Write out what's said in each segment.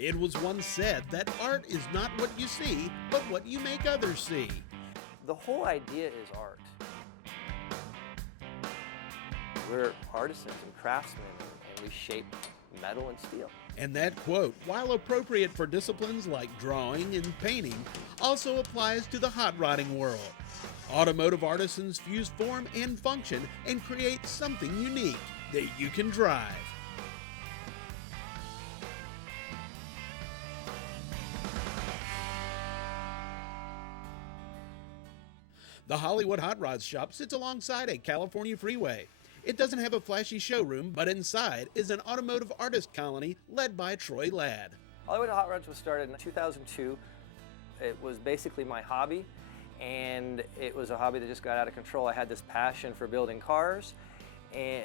It was once said that art is not what you see, but what you make others see. The whole idea is art. We're artisans and craftsmen, and we shape metal and steel. And that quote, while appropriate for disciplines like drawing and painting, also applies to the hot rodding world. Automotive artisans fuse form and function and create something unique that you can drive. The Hollywood Hot Rods shop sits alongside a California freeway. It doesn't have a flashy showroom, but inside is an automotive artist colony led by Troy Lladd. Hollywood Hot Rods was started in 2002. It was basically my hobby, and it was a hobby that just got out of control. I had this passion for building cars, and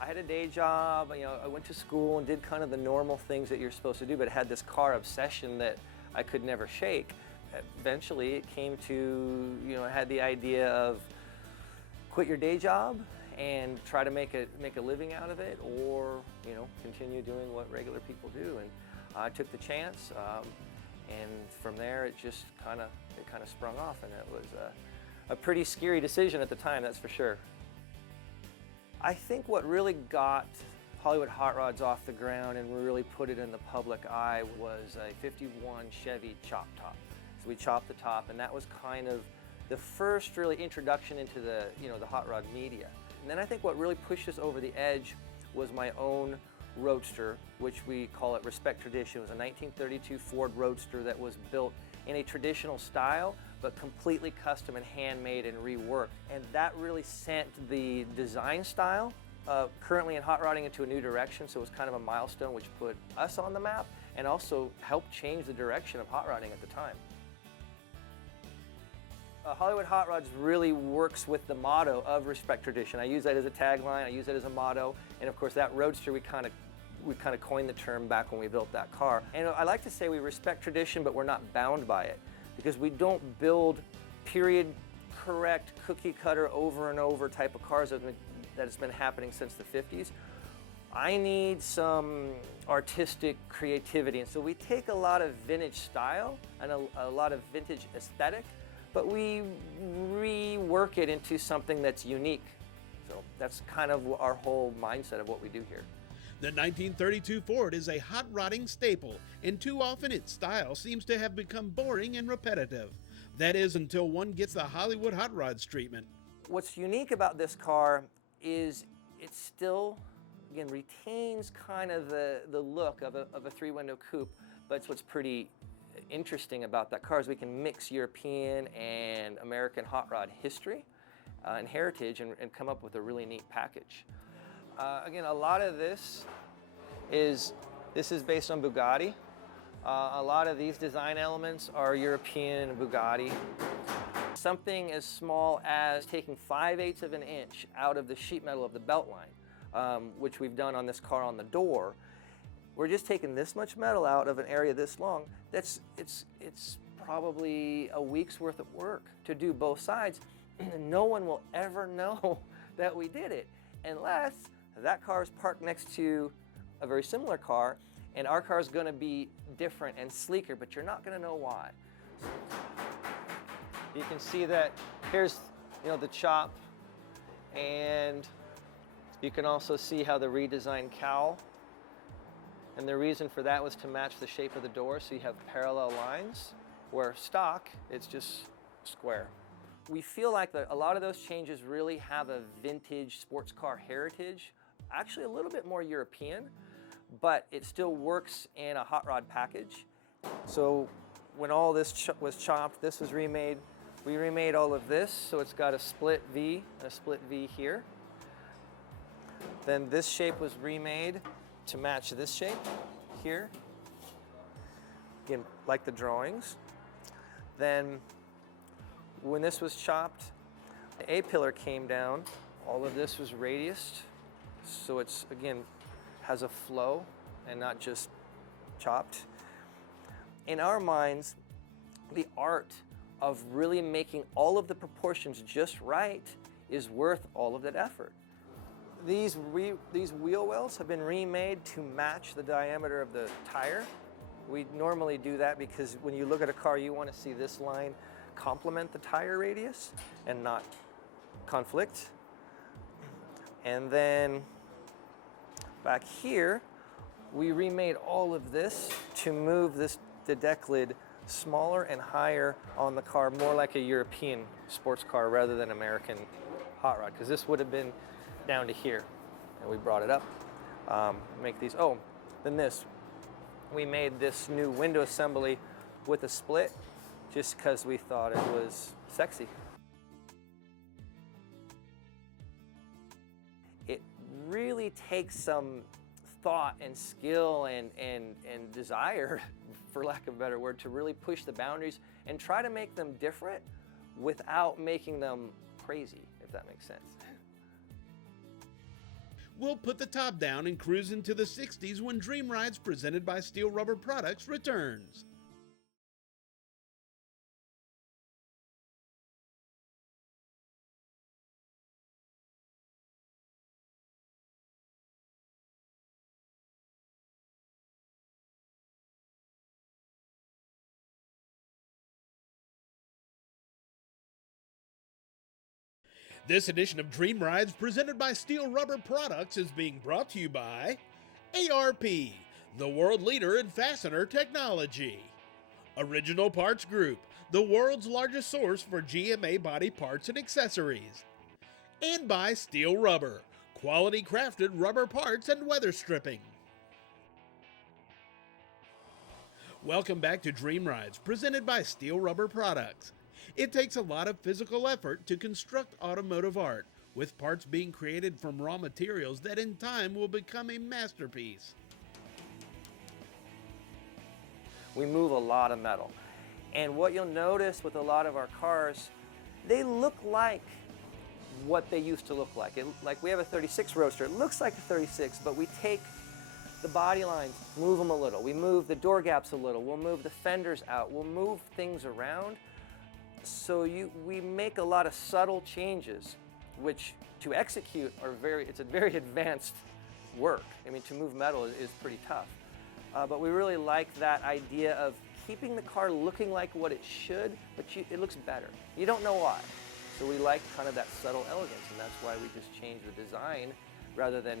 I had a day job. I went to school and did kind of the normal things that you're supposed to do, but I had this car obsession that I could never shake. Eventually, it came to, I had the idea of quit your day job and try to make a living out of it, or continue doing what regular people do. And I took the chance, and from there it just kind of sprung off, and it was a pretty scary decision at the time, that's for sure. I think what really got Hollywood Hot Rods off the ground and really put it in the public eye was a '51 Chevy chop top. So we chopped the top, and that was kind of the first really introduction into the the hot rod media. And then I think what really pushed us over the edge was my own Roadster, which we call it Respect Tradition. It was a 1932 Ford Roadster that was built in a traditional style, but completely custom and handmade and reworked. And that really sent the design style currently in hot rodding into a new direction. So it was kind of a milestone which put us on the map and also helped change the direction of hot rodding at the time. Hollywood Hot Rods really works with the motto of Respect Tradition. I use that as a tagline, I use it as a motto, and of course that Roadster we kind of coined the term back when we built that car. And I like to say we respect tradition, but we're not bound by it, because we don't build period correct, cookie cutter, over and over type of cars that has been happening since the 50s. I need some artistic creativity, and so we take a lot of vintage style and a lot of vintage aesthetic, but we rework it into something that's unique. So that's kind of our whole mindset of what we do here. The 1932 Ford is a hot rodding staple, and too often its style seems to have become boring and repetitive. That is, until one gets the Hollywood Hot Rods treatment. What's unique about this car is it still, again, retains kind of the look of a three-window coupe, but it's what's pretty interesting about that car is we can mix European and American hot rod history and heritage and come up with a really neat package. Again, a lot of this is based on Bugatti. A lot of these design elements are European Bugatti. Something as small as taking 5/8 of an inch out of the sheet metal of the belt line, which we've done on this car on the door. We're just taking this much metal out of an area this long. It's probably a week's worth of work to do both sides. No one will ever know that we did it unless that car is parked next to a very similar car, and our car is going to be different and sleeker, but you're not going to know why. You can see that here's the chop, and you can also see how the redesigned cowl. And the reason for that was to match the shape of the door, so you have parallel lines, where stock, it's just square. We feel like a lot of those changes really have a vintage sports car heritage, actually a little bit more European, but it still works in a hot rod package. So when all this was chopped, this was remade. We remade all of this, so it's got a split V and a split V here. Then this shape was remade to match this shape here, again, like the drawings. Then when this was chopped, the A-pillar came down. All of this was radiused, so it's, again, has a flow and not just chopped. In our minds, the art of really making all of the proportions just right is worth all of that effort. These wheel wells have been remade to match the diameter of the tire. We normally do that because when you look at a car, you want to see this line complement the tire radius and not conflict. And then back here, we remade all of this to move the deck lid smaller and higher on the car, more like a European sports car rather than American hot rod, because this would have been down to here. And we brought it up, make these, then this. We made this new window assembly with a split just because we thought it was sexy. It really takes some thought and skill and desire, for lack of a better word, to really push the boundaries and try to make them different without making them crazy, if that makes sense. We'll put the top down and cruise into the 60s when Dream Rides presented by Steel Rubber Products returns. This edition of Dream Rides presented by Steel Rubber Products is being brought to you by ARP, the world leader in fastener technology. Original Parts Group, the world's largest source for GMA body parts and accessories. And by Steel Rubber, quality crafted rubber parts and weather stripping. Welcome back to Dream Rides presented by Steel Rubber Products. It takes a lot of physical effort to construct automotive art, with parts being created from raw materials that in time will become a masterpiece. We move a lot of metal. And what you'll notice with a lot of our cars, they look like what they used to look like. Like we have a 36 Roadster, it looks like a 36, but we take the body lines, move them a little. We move the door gaps a little. We'll move the fenders out. We'll move things around. So we make a lot of subtle changes, which to execute it's a very advanced work. I mean, to move metal is pretty tough. But we really like that idea of keeping the car looking like what it should, but it looks better. You don't know why. So we like kind of that subtle elegance, and that's why we just change the design rather than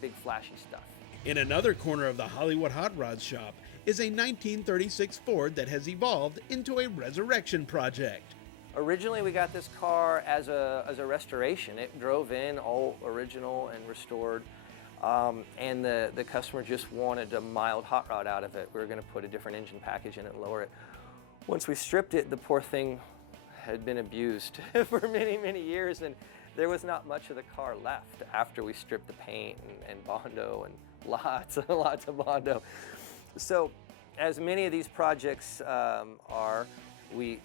big flashy stuff. In another corner of the Hollywood Hot Rods shop is a 1936 Ford that has evolved into a resurrection project. Originally, we got this car as a restoration. It drove in all original and restored, and the customer just wanted a mild hot rod out of it. We were going to put a different engine package in it and lower it. Once we stripped it, the poor thing had been abused for many, many years, and there was not much of the car left after we stripped the paint and Bondo and lots and lots of Bondo. So as many of these projects we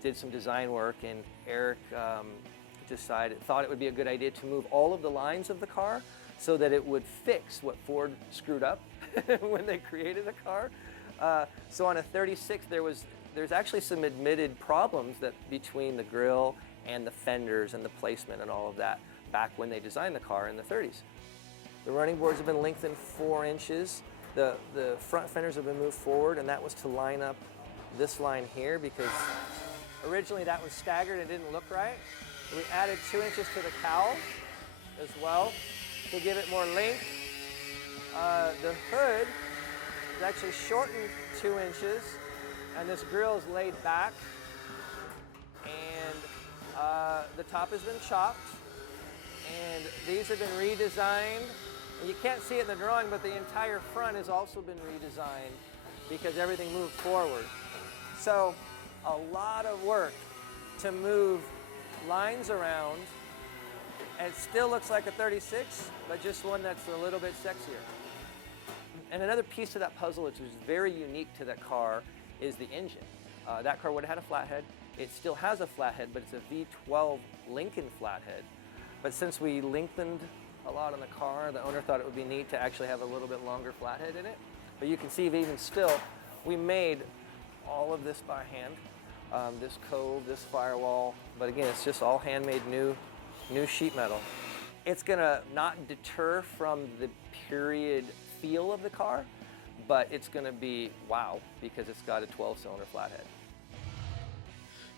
did some design work, and Eric thought it would be a good idea to move all of the lines of the car so that it would fix what Ford screwed up when they created the car. So on a 36, there's actually some admitted problems between the grille and the fenders and the placement and all of that back when they designed the car in the 30s. The running boards have been lengthened 4 inches. The front fenders have been moved forward, and that was to line up this line here because originally that was staggered and didn't look right. We added 2 inches to the cowl as well to give it more length. The hood is actually shortened 2 inches, and this grille is laid back, and the top has been chopped, and these have been redesigned. And you can't see it in the drawing, but the entire front has also been redesigned because everything moved forward. So a lot of work to move lines around, and it still looks like a 36, but just one that's a little bit sexier. And another piece to that puzzle, which is very unique to that car, is the engine. That car would have had a flathead. It still has a flathead, but it's a V12 Lincoln flathead. But since we lengthened a lot on the car, the owner thought it would be neat to actually have a little bit longer flathead in it. But you can see even still, we made all of this by hand. This cove, this firewall, but again, it's just all handmade new sheet metal. It's gonna not deter from the period feel of the car, but it's going to be wow because it's got a 12-cylinder flathead.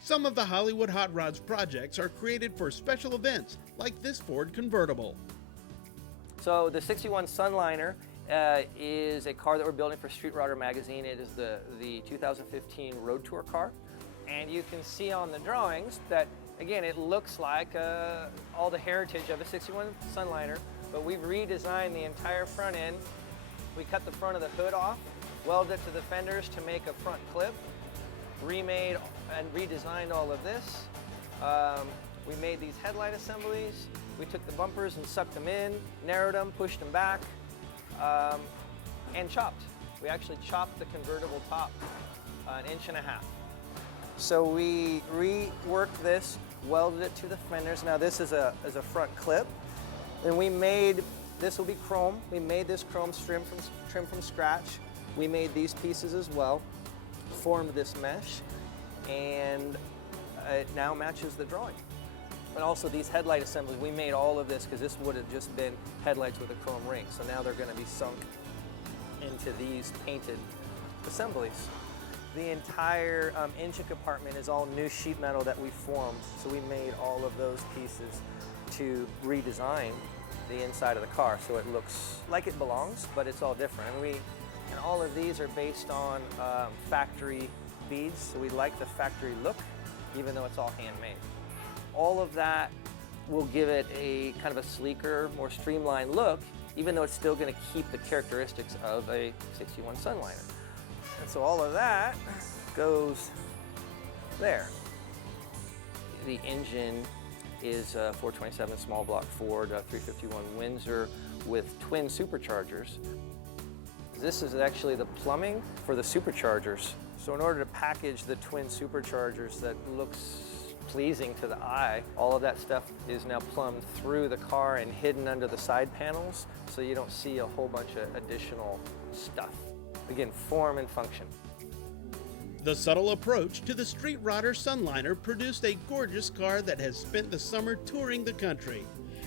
Some of the Hollywood Hot Rods projects are created for special events, like this Ford convertible. So the 61 Sunliner is a car that we're building for Street Rodder magazine. It is the 2015 Road Tour car. And you can see on the drawings that, again, it looks like all the heritage of a 61 Sunliner, but we've redesigned the entire front end. We cut the front of the hood off, welded it to the fenders to make a front clip, remade and redesigned all of this. We made these headlight assemblies. We took the bumpers and sucked them in, narrowed them, pushed them back, and chopped. We actually chopped the convertible top 1.5 inches. So we reworked this, welded it to the fenders. Now this is a front clip. And we made, this will be chrome. We made this chrome trim from scratch. We made these pieces as well, formed this mesh, and it now matches the drawing. And also these headlight assemblies, we made all of this because this would have just been headlights with a chrome ring. So now they're going to be sunk into these painted assemblies. The entire engine compartment is all new sheet metal that we formed. So we made all of those pieces to redesign the inside of the car so it looks like it belongs, but it's all different. And all of these are based on factory beads, so we like the factory look, even though it's all handmade. All of that will give it a kind of a sleeker, more streamlined look, even though it's still going to keep the characteristics of a 61 Sunliner. And so all of that goes there. The engine is a 427 small block Ford 351 Windsor with twin superchargers. This is actually the plumbing for the superchargers. So in order to package the twin superchargers that looks pleasing to the eye, all of that stuff is now plumbed through the car and hidden under the side panels, so you don't see a whole bunch of additional stuff. Again, form and function. The subtle approach to the Street Rodder Sunliner produced a gorgeous car that has spent the summer touring the country.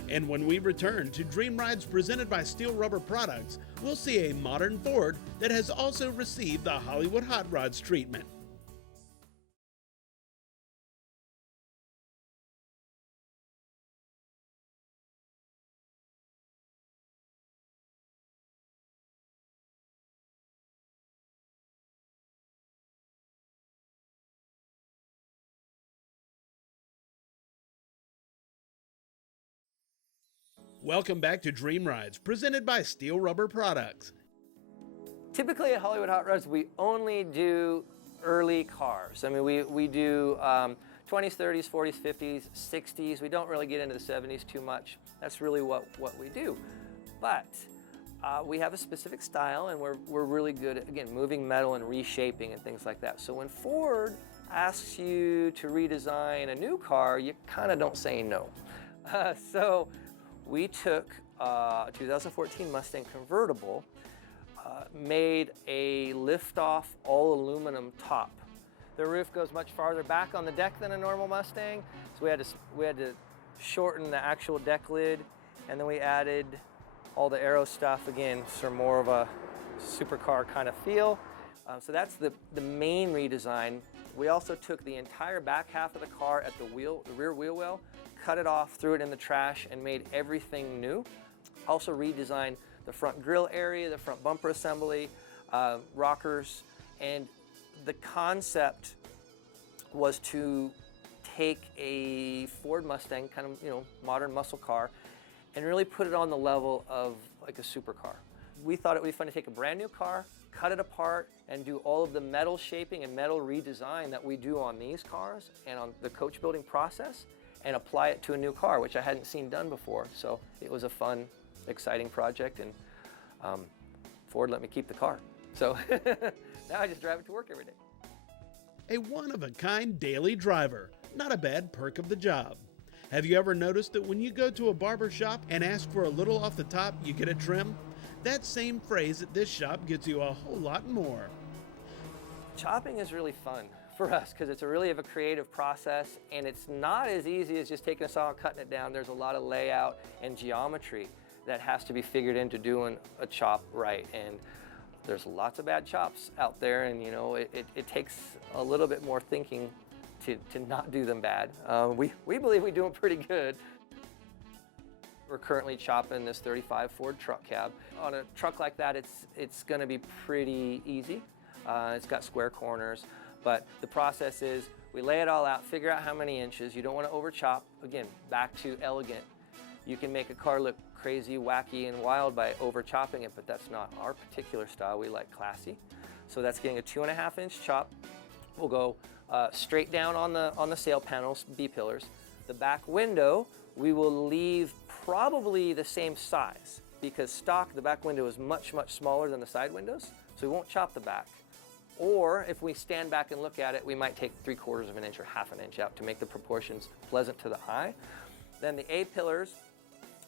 And when we return to Dream Rides presented by Steel Rubber Products, we'll see a modern Ford that has also received the Hollywood Hot Rods treatment. Welcome back to Dream Rides, presented by Steel Rubber Products. Typically at Hollywood Hot Rods, we only do early cars. I mean, we do 20s, 30s, 40s, 50s, 60s. We don't really get into the 70s too much. That's really what we do. But we have a specific style, and we're really good at, again, moving metal and reshaping and things like that. So when Ford asks you to redesign a new car, you kind of don't say no. So we took a 2014 Mustang convertible, made a lift-off all-aluminum top. The roof goes much farther back on the deck than a normal Mustang, so we had to shorten the actual deck lid, and then we added all the aero stuff, again, for more of a supercar kind of feel. So that's the main redesign. We also took the entire back half of the car at the rear wheel well, cut it off, threw it in the trash, and made everything new. Also redesigned the front grille area, the front bumper assembly, rockers, and the concept was to take a Ford Mustang, kind of, modern muscle car, and really put it on the level of like a supercar. We thought it would be fun to take a brand new car, cut it apart, and do all of the metal shaping and metal redesign that we do on these cars and on the coach building process, and apply it to a new car, which I hadn't seen done before. So it was a fun, exciting project, and Ford let me keep the car. So now I just drive it to work every day. A one-of-a-kind daily driver, not a bad perk of the job. Have you ever noticed that when you go to a barber shop and ask for a little off the top, you get a trim? That same phrase at this shop gets you a whole lot more. Chopping is really fun for us because it's really of a creative process, and it's not as easy as just taking a saw and cutting it down. There's a lot of layout and geometry that has to be figured into doing a chop right. And There's lots of bad chops out there, and it takes a little bit more thinking to not do them bad. We believe we do them pretty good. We're currently chopping this 35 Ford truck cab. On a truck like that, it's going to be pretty easy. It's got square corners, but the process is we lay it all out, figure out how many inches. You don't want to over chop. Again, back to elegant. You can make a car look crazy, wacky, and wild by over chopping it, but that's not our particular style. We like classy. So that's getting a 2.5 inch chop. We'll go straight down on the sail panels, B-pillars. The back window, we will leave probably the same size, because stock, the back window is much, much smaller than the side windows, so we won't chop the back. Or if we stand back and look at it, we might take 3/4 of an inch or 1/2 inch out to make the proportions pleasant to the eye. Then the A-pillars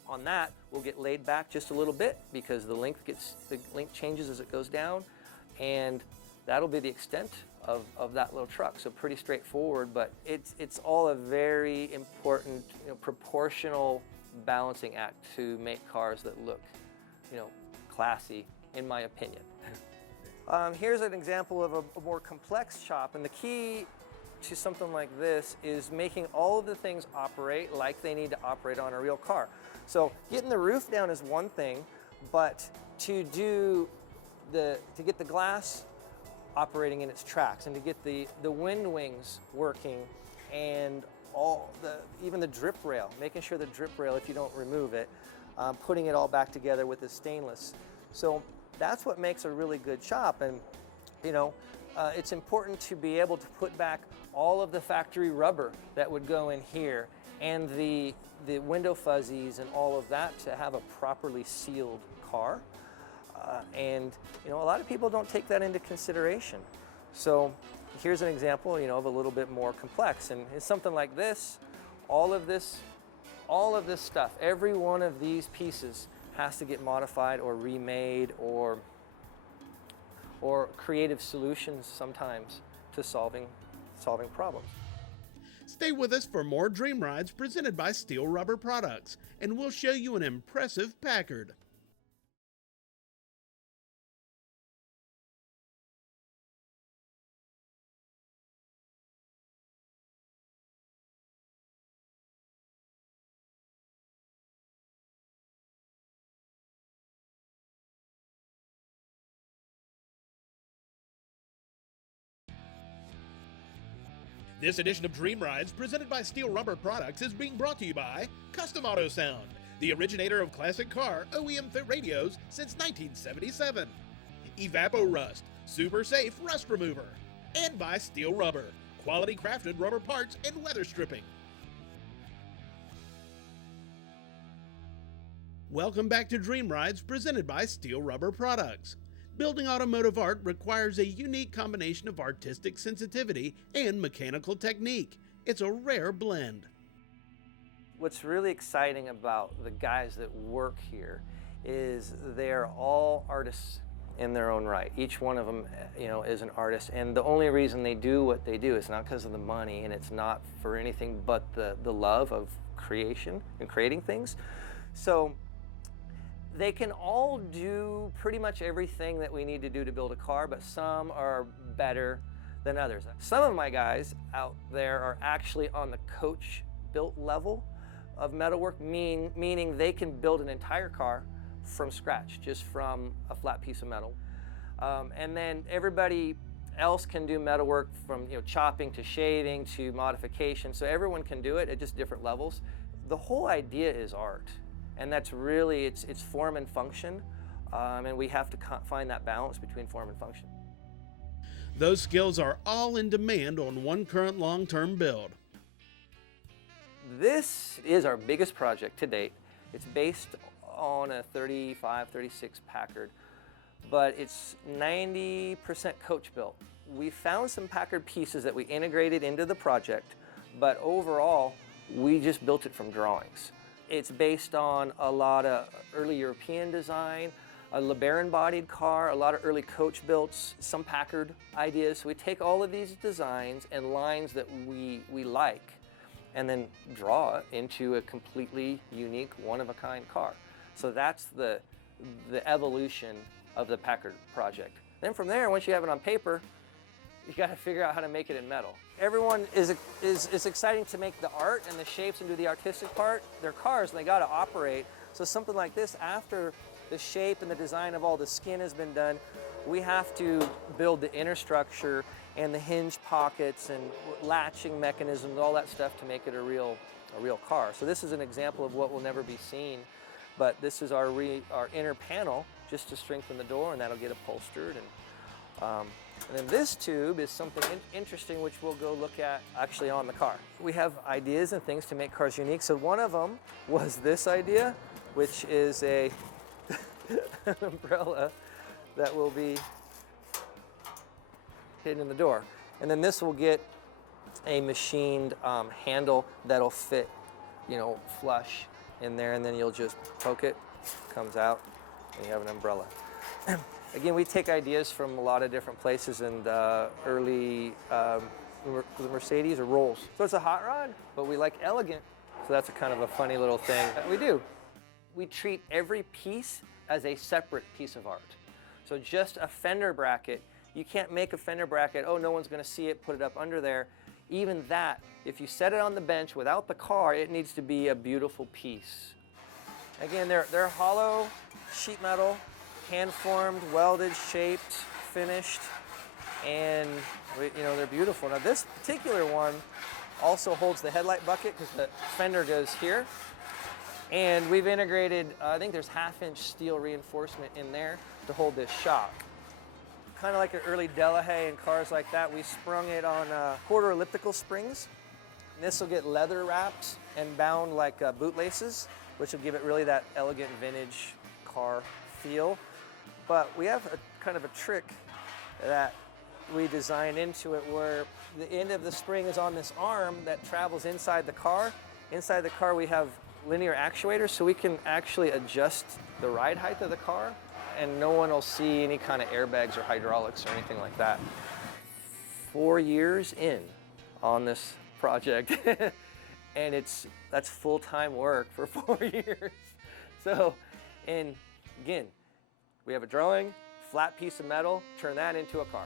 on that will get laid back just a little bit, because the length changes as it goes down, and that'll be the extent of that little truck. So pretty straightforward, but it's all a very important proportional balancing act to make cars that look classy, in my opinion. Here's an example of a more complex chop, and the key to something like this is making all of the things operate like they need to operate on a real car. So getting the roof down is one thing, but to get the glass operating in its tracks, and to get the wind wings working, and even the drip rail, making sure the drip rail, if you don't remove it, putting it all back together with the stainless. So that's what makes a really good chop. And it's important to be able to put back all of the factory rubber that would go in here, and the window fuzzies and all of that, to have a properly sealed car. And a lot of people don't take that into consideration. So here's an example of a little bit more complex, and it's something like this. All of this stuff, every one of these pieces has to get modified or remade, or creative solutions sometimes to solving problems. Stay with us for more Dream Rides presented by Steel Rubber Products, and we'll show you an impressive Packard. This edition of Dream Rides, presented by Steel Rubber Products, is being brought to you by Custom Auto Sound, the originator of classic car OEM fit radios since 1977. Evapo Rust, super safe rust remover. And by Steel Rubber, quality crafted rubber parts and weather stripping. Welcome back to Dream Rides, presented by Steel Rubber Products. Building automotive art requires a unique combination of artistic sensitivity and mechanical technique. It's a rare blend. What's really exciting about the guys that work here is they're all artists in their own right. Each one of them, is an artist, and the only reason they do what they do is not because of the money, and it's not for anything but the love of creation and creating things. So they can all do pretty much everything that we need to do to build a car, but some are better than others. Some of my guys out there are actually on the coach-built level of metalwork, meaning they can build an entire car from scratch, just from a flat piece of metal. And then everybody else can do metalwork from chopping to shaving to modification, so everyone can do it at just different levels. The whole idea is art. And that's really, it's form and function, and we have to find that balance between form and function. Those skills are all in demand on one current long-term build. This is our biggest project to date. It's based on a 35, 36 Packard, but it's 90% coach built. We found some Packard pieces that we integrated into the project, but overall, we just built it from drawings. It's based on a lot of early European design, a LeBaron-bodied car, a lot of early coach builds, some Packard ideas. So we take all of these designs and lines that we like, and then draw it into a completely unique, one-of-a-kind car. So that's the evolution of the Packard project. Then from there, once you have it on paper, you got to figure out how to make it in metal. Everyone is exciting to make the art and the shapes and do the artistic part. They're cars and they got to operate. So something like this, after the shape and the design of all the skin has been done, we have to build the inner structure and the hinge pockets and latching mechanisms, all that stuff to make it a real car. So this is an example of what will never be seen, but this is our inner panel just to strengthen the door, and that'll get upholstered. And then this tube is something interesting which we'll go look at actually on the car. We have ideas and things to make cars unique. So one of them was this idea, which is an umbrella that will be hidden in the door. And then this will get a machined handle that'll fit, you know, flush in there, and then you'll just poke it, comes out, and you have an umbrella. Again, we take ideas from a lot of different places, and early the Mercedes or Rolls. So it's a hot rod, but we like elegant, so that's a kind of a funny little thing that we do. We treat every piece as a separate piece of art. So just a fender bracket, you can't make a fender bracket, oh, no one's gonna see it, put it up under there. Even that, if you set it on the bench without the car, it needs to be a beautiful piece. Again, they're hollow sheet metal, hand-formed, welded, shaped, finished, and you know, they're beautiful. Now this particular one also holds the headlight bucket because the fender goes here. And we've integrated, I think there's 1/2-inch steel reinforcement in there to hold this shock. Kind of like an early Delahaye and cars like that, we sprung it on quarter elliptical springs. And this will get leather wrapped and bound like bootlaces, which will give it really that elegant vintage car feel. But we have a kind of a trick that we designed into it where the end of the spring is on this arm that travels inside the car. Inside the car we have linear actuators, so we can actually adjust the ride height of the car, and no one will see any kind of airbags or hydraulics or anything like that. 4 years in on this project, and that's full-time work for 4 years. So, and again, we have a drawing, flat piece of metal, turn that into a car.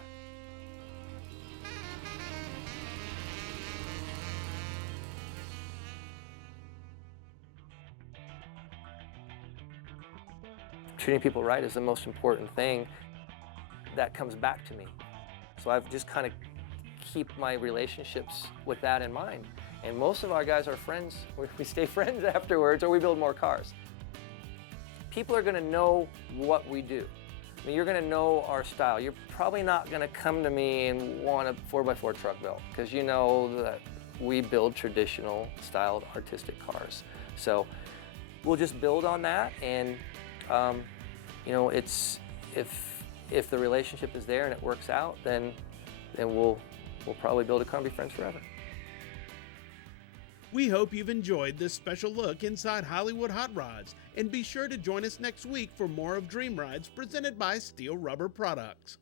Treating people right is the most important thing that comes back to me. So I've just kind of keep my relationships with that in mind. And most of our guys are friends. We stay friends afterwards, or we build more cars. People are gonna know what we do. I mean, you're gonna know our style. You're probably not gonna come to me and want a 4x4 truck built, because you know that we build traditional styled artistic cars. So we'll just build on that, and you know, it's if the relationship is there and it works out, then we'll probably build a car and be friends forever. We hope you've enjoyed this special look inside Hollywood Hot Rods, and be sure to join us next week for more of Dream Rides presented by Steel Rubber Products.